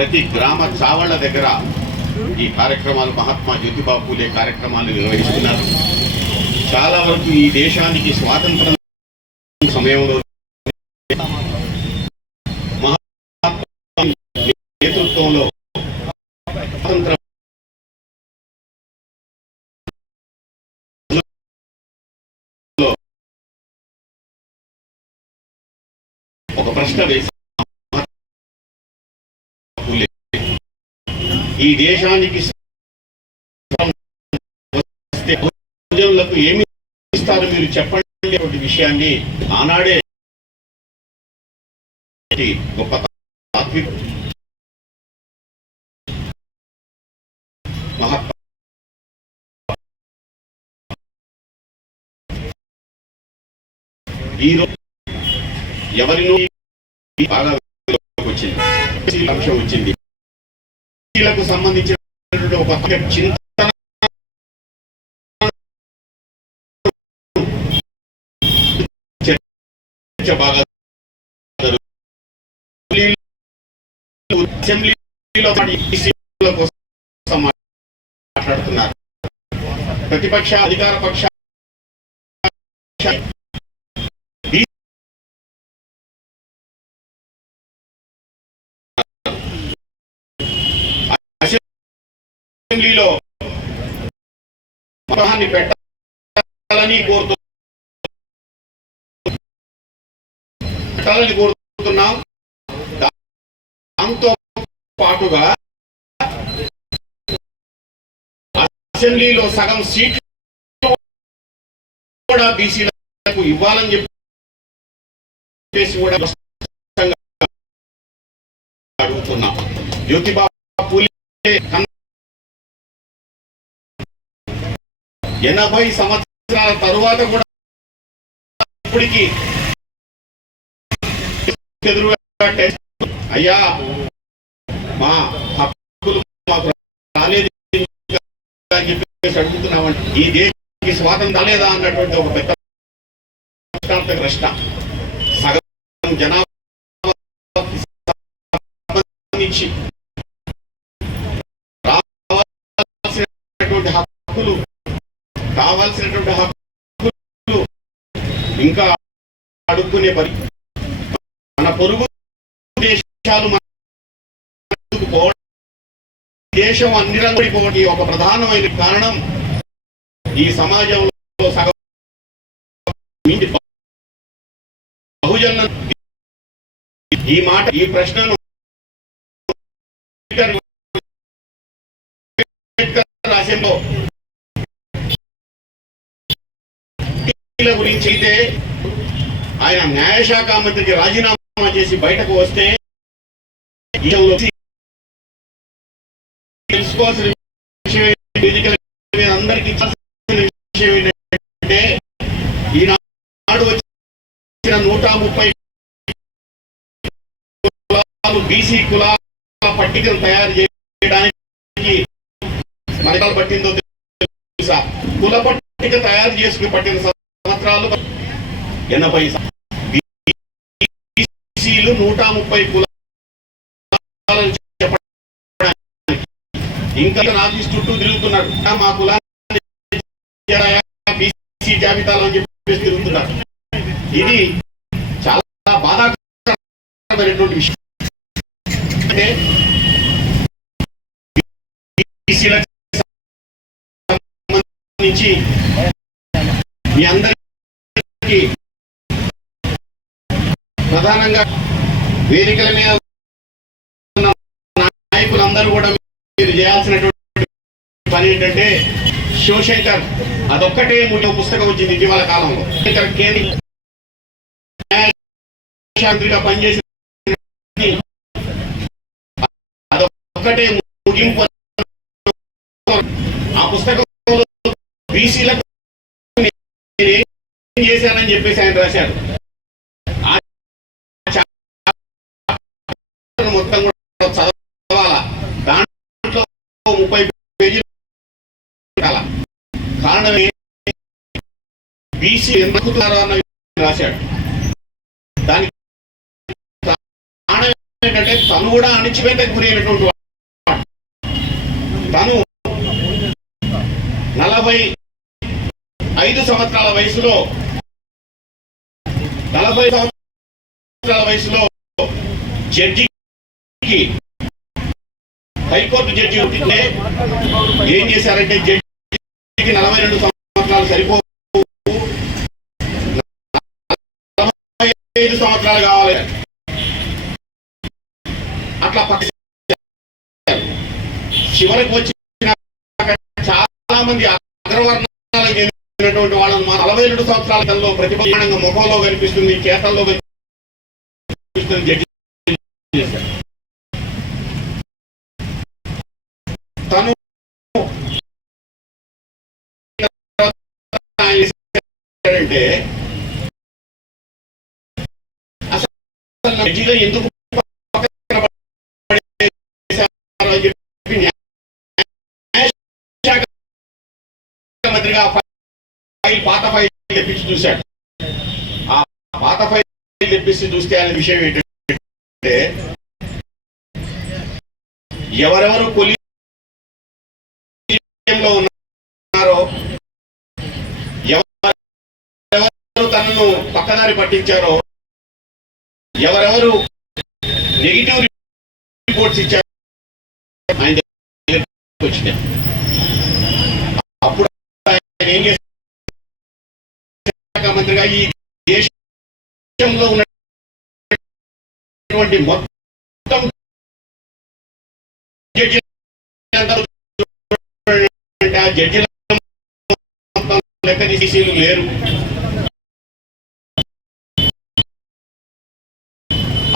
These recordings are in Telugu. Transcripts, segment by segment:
ప్రతి గ్రామ చావళ్ళ దగ్గర ఈ కార్యక్రమాలు మహాత్మా జ్యోతిబాబు పూలే కార్యక్రమాలు నిర్వహిస్తున్నారు. చాలా వరకు ఈ దేశానికి స్వాతంత్రం సమయంలో నేతృత్వంలో స్వాతంత్ర ఒక ప్రశ్న వేసి పూలే ఈ దేశానికి వస్తే ప్రజలకు ఏమి ఇస్తారు మీరు చెప్పండి అనే విషయాన్ని ఆనాడే గొప్ప ఈరోజు ఎవరినో బాగా వచ్చింది. ఈ వచ్చింది. వీళ్ళకు సంబంధించిన ఒక చింతన చర్చ బాగా అసెంబ్లీలో కోసం మాట్లాడుతున్నారు. ప్రతిపక్ష అధికార పక్ష అసెంబ్లీలో మతాన్ని పెట్టాలని కోరుతున్నాం కోరుతున్నాం. దాంతో పాటుగా అసెంబ్లీలో సగం సీట్లు కూడా బీసీలకు ఇవ్వాలని చెప్పేసి కూడా అడుగుతున్నాం. జ్యోతిబా పూలే ఎనభై సంవత్సరాల తరువాత కూడా ఇప్పటికి అయ్యా మా హక్కులు మాకు రాలేదు అని చెప్పేసి అడుగుతున్నామండి ఈ దేశానికి స్వాతంత్రం రాలేదా అన్నటువంటి ఒక పెద్ద ప్రశ్న. సగం జనాభా సంబంధించి రావాల్సినటువంటి హక్కులు కావాల్సినటువంటి హక్కులు ఇంకా అడుక్కునే పరి మన పొరుగు దేశాలు పోవడం దేశం అన్ని రంగుడిపోవడానికి ఒక ప్రధానమైన కారణం. ఈ సమాజంలో సగం బహుజన ఈ మాట ఈ ప్రశ్నను అంబేద్కర్ గురించి అయితే ఆయన న్యాయశాఖ మంత్రికి రాజీనామా చేసి బయటకు వస్తే తెలుసుకోవాల్సిన విషయం అందరికీ విషయం ఏంటంటే ఈనాడు వచ్చిన నూట ముప్పై కులాలు బీసీ కులాల పట్టికలు తయారు చేయడానికి మనకాలు పట్టిందో తెలుసా? కుల పట్టిక తయారు చేసుకుని పట్టిన సంవత్సరాలు ఎనభై బీసీలు నూట ముప్పై కులాలను ఇంకా రాజీస్ చుట్టూ తిరుగుతున్నారు మా కులాన్ని చేరాయా? బీసీ జాబితాలో అని చెప్పేసి తిరుగుతున్నారు ఇది చాలా బాధాకరమైనటువంటి విషయం అంటే బీసీలకు సంబంధించి మీ అందరికీ ప్రధానంగా వేదికల మీద ఉన్న నాయకులందరూ కూడా మీరు చేయాల్సినటువంటి పని ఏంటంటే శివశంకర్ అదొక్కటే ముడి పుస్తకం వచ్చింది ఇటీవల కాలంలో. శంకర్ కేంద్ర న్యాయశాంతిగా పనిచేసి అదొక్కటే ముగింపు. ఆ పుస్తకంలో బీసీలకు చేశానని చెప్పేసి ఆయన రాశారు మొత్తం కూడా చదవాలా దాంట్లో ముప్పై పేజీలు ఉండాలా. కారణం బీసీ ఎందుకుతున్నారో అన్న రాశాడు దానికి కారణం ఏంటంటే తను కూడా అణిచివేతకు గురైనటువంటి వాడు. తను నలభై ఐదు సంవత్సరాల వయసులో నలభై సంవత్సరాల వయసులో జడ్జికి హైకోర్టు జడ్జి ఉంటే ఏం చేశారంటే జడ్జికి నలభై రెండు సంవత్సరాలు సరిపో నలభై ఐదు సంవత్సరాలు కావాలి. అట్లా పక్క చివరికి వచ్చిన చాలా మంది అగ్రవర్ణాలకు వాళ్ళని మా నలభై రెండు సంవత్సరాల కల్లో ప్రతిభానంగా ముఖంలో కనిపిస్తుంది చేతల్లో కనిపిస్తుంది జడ్జి తను అంటే అసలు జడ్జిగా ఎందుకు పాత ఫైల్ తెప్పించి చూశాడు. ఆ పాత ఫైల్ తెప్పించి చూస్తే అనే విషయం ఏంటంటే ఎవరెవరు కొలీజియంలో ఉన్నారో ఎవరెవరు తనను పక్కదారి పట్టించారో ఎవరెవరు నెగిటివ్ రిపోర్ట్స్ ఇచ్చారు ఆయన దగ్గరికి వచ్చినాయి అప్పుడు ఆయన ఏం చేశారు ముఖ్యమంత్రిగా ఈ దేశంలో ఉన్నటువంటి మొత్తం జడ్జిల లెక్కలు లేరు.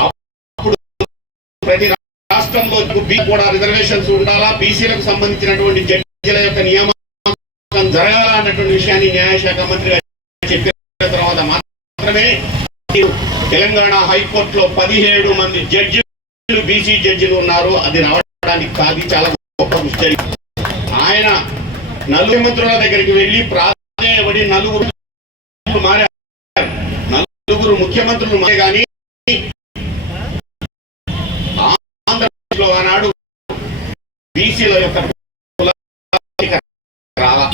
అప్పుడు ప్రతి రాష్ట్రంలో కూడా రిజర్వేషన్స్ ఉండాలా? బీసీలకు సంబంధించినటువంటి జడ్జిల యొక్క నియామకం జరగాల అన్నటువంటి విషయాన్ని న్యాయశాఖ మంత్రి తర్వాత మాత్రమే తెలంగాణ హైకోర్టులో పదిహేడు మంది జడ్జిలు బీసీ జడ్జిలు ఉన్నారు అది రావడానికి కాదు చాలా గొప్ప విషయం ఆయన నలుగురు మంత్రుల దగ్గరికి వెళ్ళి ప్రాధాన్యపడి నలుగురు మారారు. నలుగురు ముఖ్యమంత్రులు మారే కానీ ఆంధ్రప్రదేశ్లో ఆనాడు బీసీల యొక్క రావా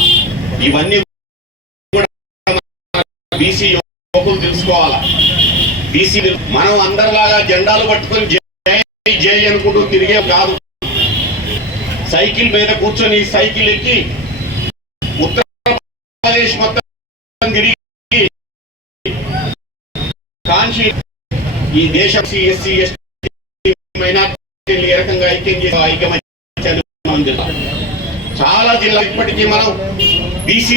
ఇవన్నీ బీసీ యువకులు తెలుసుకోవాలా? బీసీ మనం అందరిలాగా జెండాలు పట్టుకొని జై జై అనుకుంటూ తిరిగే కాదు. సైకిల్ మీద కూర్చొని సైకిల్ ఎక్కి ఉత్తరప్రదేశ్ మొత్తం తిరిగి కాంక్షి ఈ దేశం సిఎస్సి ఎస్టీ మైనార్టీలు ఏ రకంగా ఐక్యం చేసి ఐక్యమత్యాన్ని మనం జిల్లా చాలా జిల్లా ఇప్పటికీ మనం బీసీ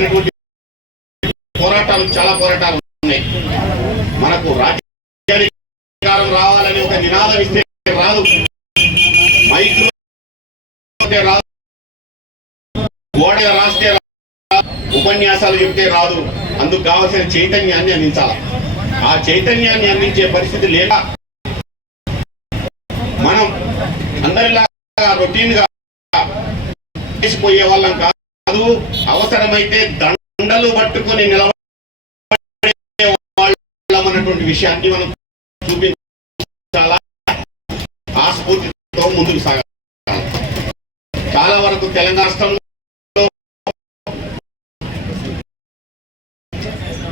చేసినటువంటి పోరాటాలు చాలా పోరాటాలు ఉన్నాయి. మనకు రాజ్యాధికారం రావాలని ఒక నినాదం ఇస్తే రాదు. మైక్ రాదు. గోడ రాస్తే ఉపన్యాసాలు చెప్తే రాదు. అందుకు కావలసిన చైతన్యాన్ని అందించాలి? ఆ చైతన్యాన్ని అందించే పరిస్థితి లేక మనం అందరిలాగా రొటీన్గా చేసిపోయే వాళ్ళం కాదు. కాదు అవసరమైతే దండలు పట్టుకొని నిలబడే వాళ్ళం విషయాన్ని మనం చూపించాలా? ఆ స్ఫూర్తితో ముందుకు సాగాలి? చాలా వరకు తెలంగాణ రాష్ట్రంలో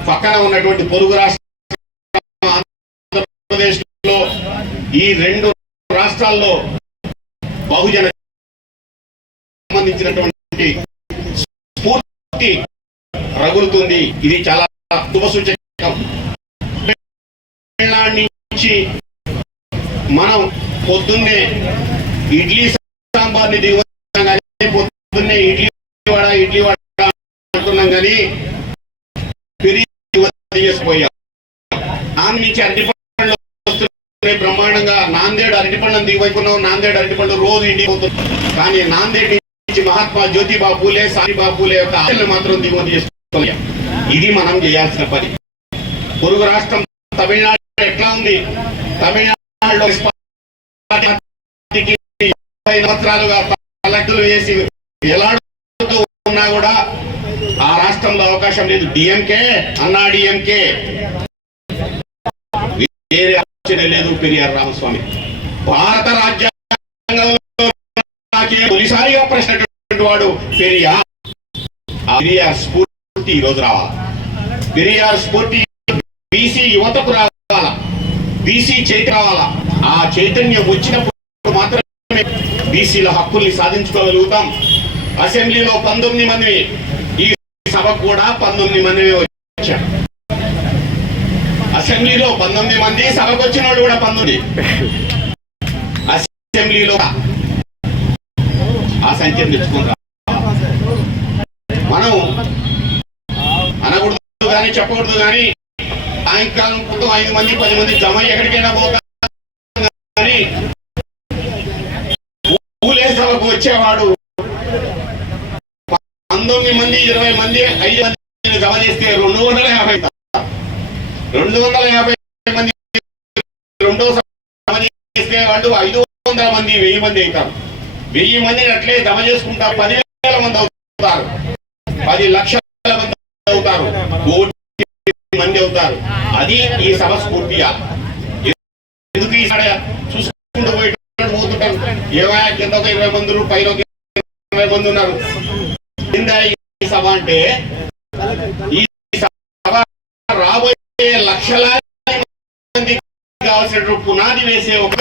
పక్కన ఉన్నటువంటి పొరుగు రాష్ట్రం ఆంధ్రప్రదేశ్లో ఈ రెండు రాష్ట్రాల్లో బహుజన సంబంధించినటువంటి రగులుతుంది. ఇది చాలా శుభసూచకం తమిళనాడు నుంచి మనం పొద్దున్నే ఇడ్లీ సాంబార్ని దిగుతున్నాం కానీ పొద్దున్నే ఇడ్లీ వడ ఇడ్లీ వడ అంటున్నాం కానీ చేసిపోయాం నాన్ నుంచి అరటిపండ్లు వస్తున్నాయి బ్రహ్మాండంగా. నాందేడు అరటిపండ్లను దిగువైపున్నాం నాందేడు అరటిపండు రోజు ఇంటికి పోతుంది కానీ నాందేడ్ నుంచి మహాత్మా జ్యోతిబా పూలే సాయిబా పూలే యొక్క ఆశలు మాత్రం దిగుమతి చేసుకోలేం ఇది మనం చేయాల్సిన పని. పొరుగు రాష్ట్రం తమిళనాడు ఎట్లా ఉంది? తమిళనాడులో సంవత్సరాలుగా కలెక్టర్లు వేసి ఎలాడుతూ ఉన్నా కూడా ఆ రాష్ట్రంలో అవకాశం లేదు. డిఎంకే అన్నా డిఎంకే. వేరే ఆలోచన లేదు పెరియార్ రామస్వామి. భారత రాజ్యాంగంలో నాకే తొలిసారిగా ప్రశ్నటువంటి వాడు పెరియార్ పెరియార్ స్ఫూర్తి ఈరోజు రావాలి? పెరియార్ స్ఫూర్తి బీసీ యువతకు రావాలా? బీసీ చైతన్యం రావాలా? ఆ చైతన్యం వచ్చినప్పుడు మాత్రమే బీసీల హక్కుల్ని సాధించుకోగలుగుతాం. అసెంబ్లీలో పంతొమ్మిది మంది ఈ సభ కూడా పంతొమ్మిది మంది వచ్చారు. అసెంబ్లీలో పంతొమ్మిది మంది సభకు వచ్చిన వాళ్ళు కూడా పంతొమ్మిది. అసెంబ్లీలో ఆ సంఖ్యను తెచ్చుకుంటాం. మనం అనకూడదు కానీ చెప్పకూడదు కానీ సాయంకాలం పూట ఐదు మంది పది మంది జమ ఎక్కడికైనా పోతాం కానీ ఊలే సభకు వచ్చేవాడు. పంతొమ్మిది మంది ఇరవై మంది ఐదు మంది జమ చేస్తే రెండు వందల యాభై రెండు వందల యాభై మంది రెండో సభ చేస్తే వాళ్ళు ఐదు వందల మంది వెయ్యి మంది అవుతారు. వెయ్యి మందిని అట్లే జమ చేసుకుంటా పదివేల మంది అవుతారు. పది లక్షల మంది అవుతారు. కోటి మంది అవుతారు. అది ఈ సభ స్ఫూర్తిగా ఎందుకు ఈ సడ చూసుకుంటూ పోయేటప్పుడు పోతుంటారు. ఏవా కింద ఒక ఇరవై మందులు పైన ఒక ఇరవై మంది ఉన్నారు. కింద ఈ సభ అంటే ఈ సభ రాబోయే లక్షలాది మంది కావాల్సిన పునాది వేసే ఒక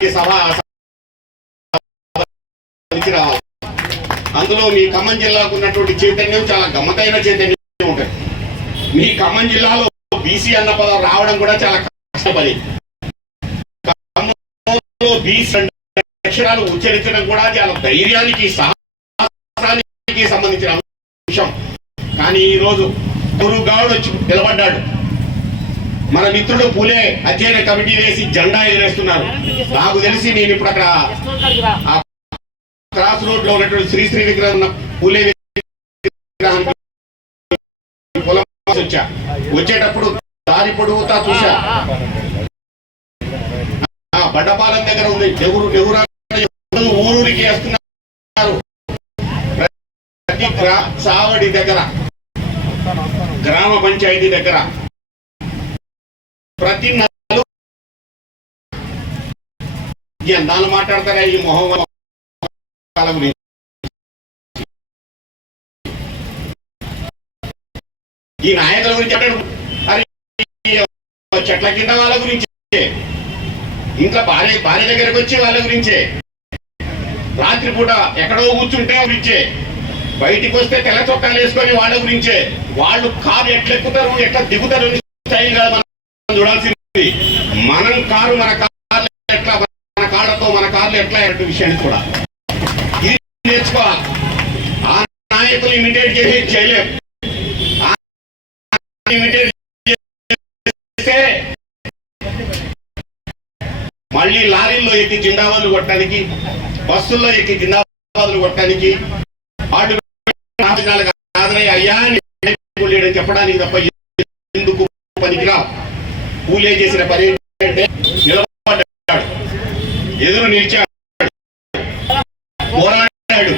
సభ సభకి రావాలి అందులో మీ ఖమ్మం జిల్లాకు ఉన్నటువంటి చైతన్యం చాలా గమ్మతైన చైతన్యం ఉంటుంది. మీ ఖమ్మం జిల్లాలో బీసీ అన్న పదం రావడం కూడా చాలా కష్టపడి బీసీ అక్షరాలు ఉచ్చరించడం కూడా చాలా ధైర్యానికి సాహసానికి సంబంధించిన అంశం. కానీ ఈ రోజు గురుగాడు వచ్చి నిలబడ్డాడు. మన మిత్రుడు పూలే అధ్యయన కమిటీ వేసి జెండా ఎగరేస్తున్నారు. నాకు తెలిసి నేను ఇప్పుడు అక్కడ ఆ క్రాస్ రోడ్లో ఉన్నటువంటి శ్రీ విగ్రహం పూలే విగ్రహానికి పొలం వచ్చా. వచ్చేటప్పుడు దారి పొడుగుతా చూసా ఆ బండపాలెం దగ్గర ఉంది ఎవరు ఊరుకి ఊరూరికి వేస్తున్నారు? ప్రతి సావడి దగ్గర గ్రామ పంచాయతీ దగ్గర ప్రతి నెలలు ఎందాలు మాట్లాడతారా? ఈ మొహం గురించి ఈ నాయకుల గురించి అంటాడు చెట్ల కింద వాళ్ళ గురించే. ఇంకా భార్య భార్య దగ్గరకు వచ్చి వాళ్ళ గురించే. రాత్రిపూట ఎక్కడో కూర్చుంటే గురించే. బయటికి వస్తే తెల్ల చొక్కాలు వేసుకొని వాళ్ళ గురించే. వాళ్ళు కారు ఎట్లా ఎక్కుతారు ఎట్లా దిగుతారు స్టైల్ కాదు మనం చూడాల్సింది. మనం కారు మన కార్లు ఎట్లా మన కాళ్ళతో మన కార్లు ఎట్లా విషయాన్ని కూడా నాయకులు ఇమిటేట్ చేసి చేయలేము ఇమిటేట్ చేస్తే మళ్ళీ లారీల్లో ఎక్కి జిందాబాదులు కొట్టడానికి బస్సుల్లో ఎక్కి జిందాబాదులు కొట్టడానికి వాటి ఆదరయ్య అయ్యా లేడని చెప్పడానికి తప్ప ఎందుకు పనికిరా కూలే చేసిన పని ఏంటంటే నిలబడ్డాడు ఎదురు నిలిచాడు పోరాడాడు.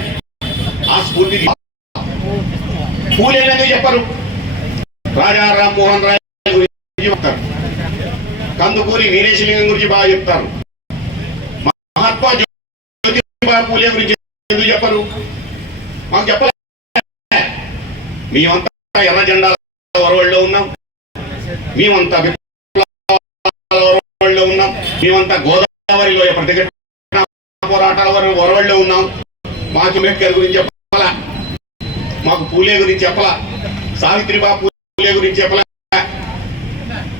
ఆ స్ఫూర్తి పూలేనని చెప్పరు. రాజా రామ్మోహన్ రాయ్ గురించి చెప్తారు. కందుకూరి వీరేశలింగం గురించి బాగా చెప్తారు. మహాత్మా జ్యోతిబా పూలే గురించి ఎందుకు చెప్పరు? మాకు చెప్పలే. మేమంతా ఎర్ర జెండాల ఒరవడిలో ఉన్నాం. మేమంతా విప్లవాల ఉన్నాం. మేమంతా గోదావరిలో ప్రతిఘటన పోరాటాల వరకు ఉన్నాం. మాకు అంబేద్కర్ గురించి చెప్పాలా? మాకు పూలే గురించి చెప్పలా. సావిత్రిబా పూలే గురించి చెప్పలా.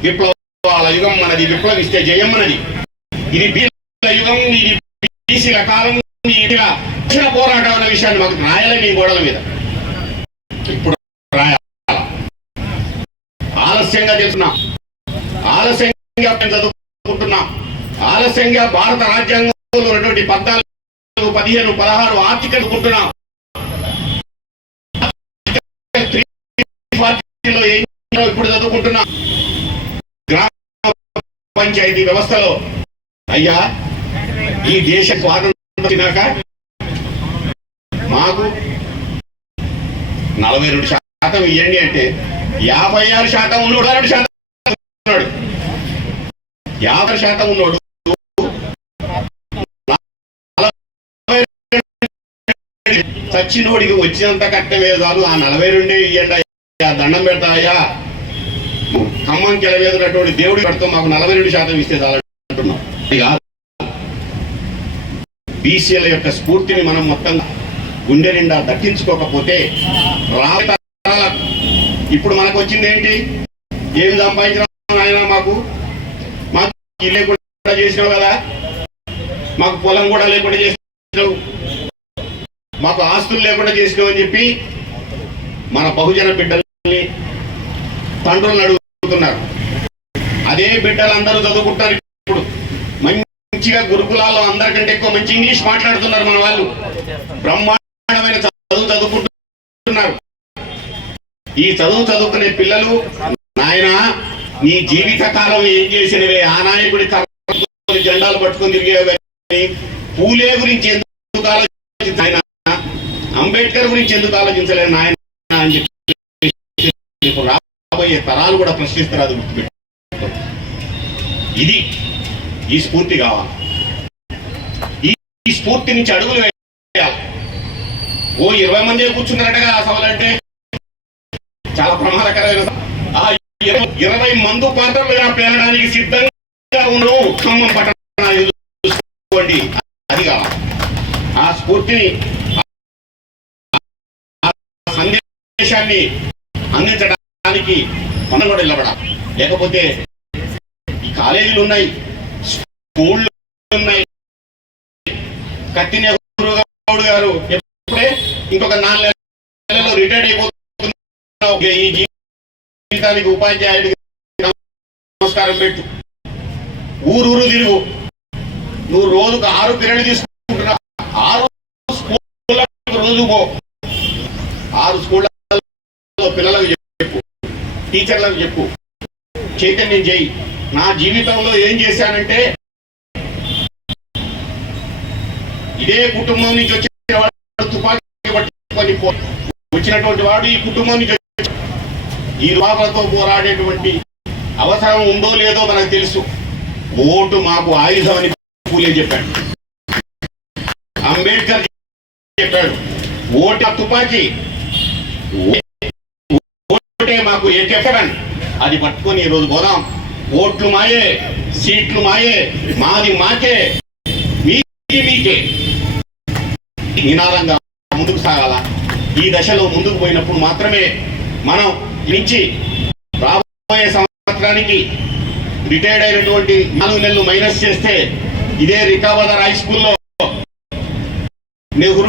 విప్లవాల యుగం మనది విప్లవిస్తే జయం మనది. ఇది బీసీల యుగం ఇది బీసీల కాలం ఇది పోరాటం అన్న విషయాన్ని మాకు రాయాలి మీ గోడల మీద. ఇప్పుడు రాయాల? ఆలస్యంగా తెలుసున్నాం ఆలస్యంగా మేము చదువుకుంటున్నాం. ఆలస్యంగా భారత రాజ్యాంగంలో ఉన్నటువంటి పద్నాలుగు పదిహేను పదహారు ఆర్థిక అనుకుంటున్నాం త్రీ పార్టీలో ఏం చేయాలో ఇప్పుడు చదువుకుంటున్నా. గ్రామ పంచాయతీ వ్యవస్థలో. అయ్యా ఈ దేశ స్వాతంత్రం మాకు నలభై రెండు శాతం ఇవ్వండి అంటే యాభై ఆరు శాతం ఉన్నాడు రెండు శాతం ఉన్నాడు. యాభై శాతం ఉన్నాడు చచ్చినోడికి వచ్చినంత కట్టమే చాలు. ఆ నలభై రెండే ఇయ్యండి దండం పెడతాయా ఖమ్మం కెలవేసినటువంటి దేవుడి పెడతాం మాకు నలభై రెండు శాతం ఇస్తే చాలంటున్నాం బీసీల యొక్క స్ఫూర్తిని మనం మొత్తం గుండె నిండా దక్కించుకోకపోతే రాత ఇప్పుడు మనకు వచ్చింది ఏంటి? ఏం సంపాదించిన ఆయన మాకు? మాకు ఇల్లు లేకుండా చేసినావు కదా? మాకు పొలం కూడా లేకుండా చేసినావు. మాకు ఆస్తులు లేకుండా చేసినావు అని చెప్పి మన బహుజన బిడ్డల్ని తండ్రులను చదువుతున్నారు. అదే బిడ్డలందరూ చదువుకుంటారు ఇప్పుడు. మంచిగా గురుకులాల్లో అందరికంటే ఎక్కువ మంచి ఇంగ్లీష్ మాట్లాడుతున్నారు మన వాళ్ళు. బ్రహ్మాండమైన చదువు చదువుకుంటున్నారు. ఈ చదువు చదువుకునే పిల్లలు నాయన నీ జీవిత కాలం ఏం చేసినవే? ఆ నాయకుడి జెండాలు పట్టుకొని తిరిగేవి. కానీ పూలే గురించి ఎందుకు ఆలోచించ ఆయన అంబేద్కర్ గురించి ఎందుకు ఆలోచించలేదు నాయన అని చెప్పి. రాబోయే తరాలు కూడా ప్రశ్నిస్తారు అది గుర్తుపెట్టు ఇది ఈ స్ఫూర్తి కావాలి. ఈ స్ఫూర్తి నుంచి అడుగులు వేయాలి. ఓ ఇరవై మంది కూర్చున్నారటగా ఆ సవాలంటే చాలా ప్రమాదకరమైన ఆ ఇరవై- మందు పాత్రలుగా పేరడానికి సిద్ధంగా ఉండవు ఖమ్మం పట్టణ చూసుకోండి. అది కావాలి. ఆ స్ఫూర్తిని సందేశాన్ని అందించడానికి దానికి మనం కూడా నిలబడాలి. లేకపోతే ఈ కాలేజీలు ఉన్నాయి స్కూళ్ళు ఉన్నాయి. కత్తి నెహ్రూ గారు ఎప్పుడే ఇంకొక నాలుగు నెలల్లో రిటైర్డ్ అయిపోతున్నావు. ఈ జీవితానికి ఉపాధ్యాయుడు నమస్కారం పెట్టు. ఊరు ఊరు తిరుగు. నువ్వు రోజుకు ఆరు పిల్లలు తీసుకుంటున్నా ఆరు స్కూళ్ళ రోజు పో. ఆరు స్కూళ్ళ పిల్లలకు టీచర్లకు చెప్పు. చైతన్యం చేయి. నా జీవితంలో ఏం చేశానంటే ఇదే కుటుంబం నుంచి వచ్చిన వాడు తుపాకీ పట్టుకొని వచ్చినటువంటి వాడు ఈ కుటుంబం నుంచి ఈ రూపాలతో పోరాడేటువంటి అవసరం ఉందో లేదో మనకు తెలుసు. ఓటు మాకు ఆయుధం అని పూలే చెప్పాడు. అంబేద్కర్ చెప్పాడు ఓటు ఆ తుపాకీ. అంటే మాకు ఏకెఫెన్ అది పట్టుకొని ఈ రోజు పోదాం. ఓట్లు మాయే సీట్లు మాయే మాది మాకే మీది మీకే. నినాదంగా ముందుకు సాగాల. ఈ దశలో ముందుకు పోయినప్పుడు మాత్రమే మనం నుంచి రాబోయే సంవత్సరానికి రిటైర్డ్ అయినటువంటి నాలుగు నెలలు మైనస్ చేస్తే ఇదే రికాబదర్ హై స్కూల్లో నెహ్రూ